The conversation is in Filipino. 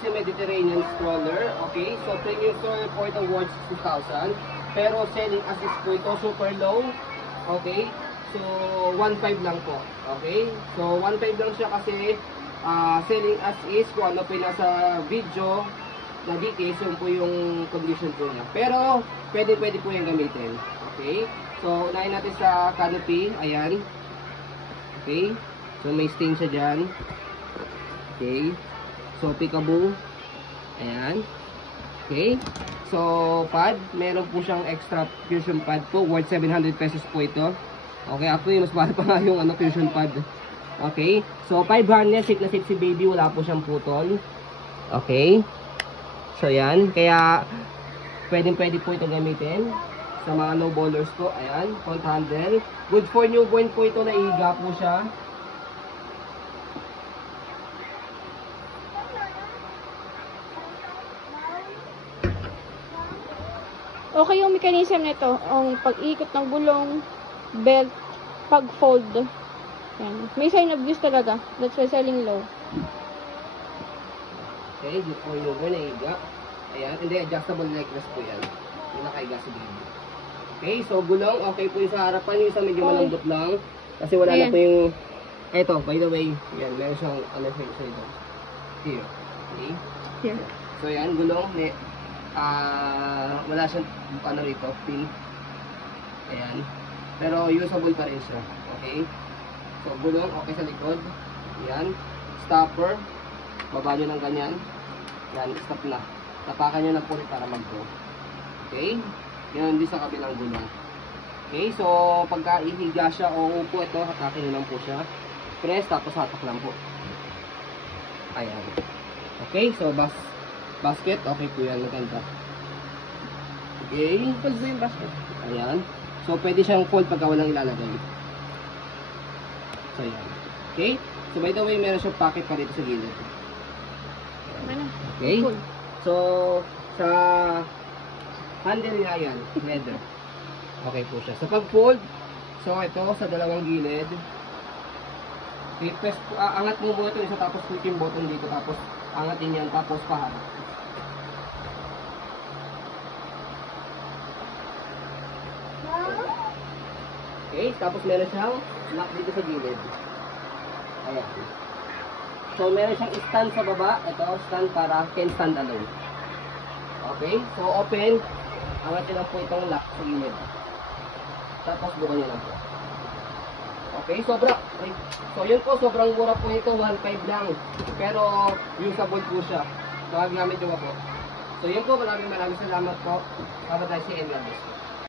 si Mediterranean stroller. Okay, so premium stroller po ito worth 6,000. Pero selling as is po ito super low. Okay, so 1,500 lang po. Okay, so 1,500 lang siya kasi selling as is kung ano po yung nasa video na details, yun po yung condition po niya. Pero pwede po yung gamitin. Okay, so unahin natin sa canopy. Ayan. Okay, so may stain siya dyan. Okay, so peekaboo. Ayan. Okay, so pad, meron po siyang extra fusion pad po, worth 700 pesos po ito. Okay, actually mas mahal pa nga yung fusion pad. Okay, so 500 niya, safe na safe si baby, wala po siyang putol. Okay, so yan, kaya pwede po ito gamitin sa mga low ballers ko. Ayan, front handle, good for newborn po ito, naiga po siya. Okay yung mechanism nito, ang pag-ikot ng gulong, belt, pag-fold. Yan. May sign of use talaga. That's why selling low. Okay, good for newborn, naiga. Ayan, hindi, adjustable leg rest po yan. Yung nakaiga si baby. Okay, so gulong, okay po yung sa harapan, yung isa medyo malambot lang. Kasi wala na po yung, eto, by the way, yan, meron siyang, sa ito. Here. Okay. Here. So yan, gulong, may, wala siyang, rito, pin. Ayan. Pero usable pa rin siya. Okay. So gulong, okay sa likod. Ayan. Stopper. Baba nyo ng ganyan. Yan, stop na. Tapakan nyo ng puri para mag-go. Okay. Yan, din sa kabilang gulong. Okay, so pagka ihiga siya o upo, ito, hatakin nyo lang po siya. Press, tapos hatak lang po. Ayan. Okay, so basket, okay po yan, maganda. Okay, fold po yung basket. Ayan. So pwede siyang fold pagka walang ilalagay. So ayan. Okay, so by the way, meron siyang pocket pa dito sa gilid. Okay, so sa handle niya yan, leather. Okay po siya. Sa pag-fold, so ito sa dalawang gilid, press, angat mo muna ito isa, tapos click yung button dito, tapos angatin yan, tapos paharap. Okay, tapos meron siyang lock dito sa gilid. Ayan. So meron siyang stand sa baba, ito stand para can stand alone. Okay, so open, angatin lang po itong lock sa gilid. Tapos bukan nyo lang po. Okay, so yun po, sobrang mura po ito, 1,500 lang. Pero usable po siya. So gamit nyo po. So yun po, maraming salamat po. Para tayo si Enlabes.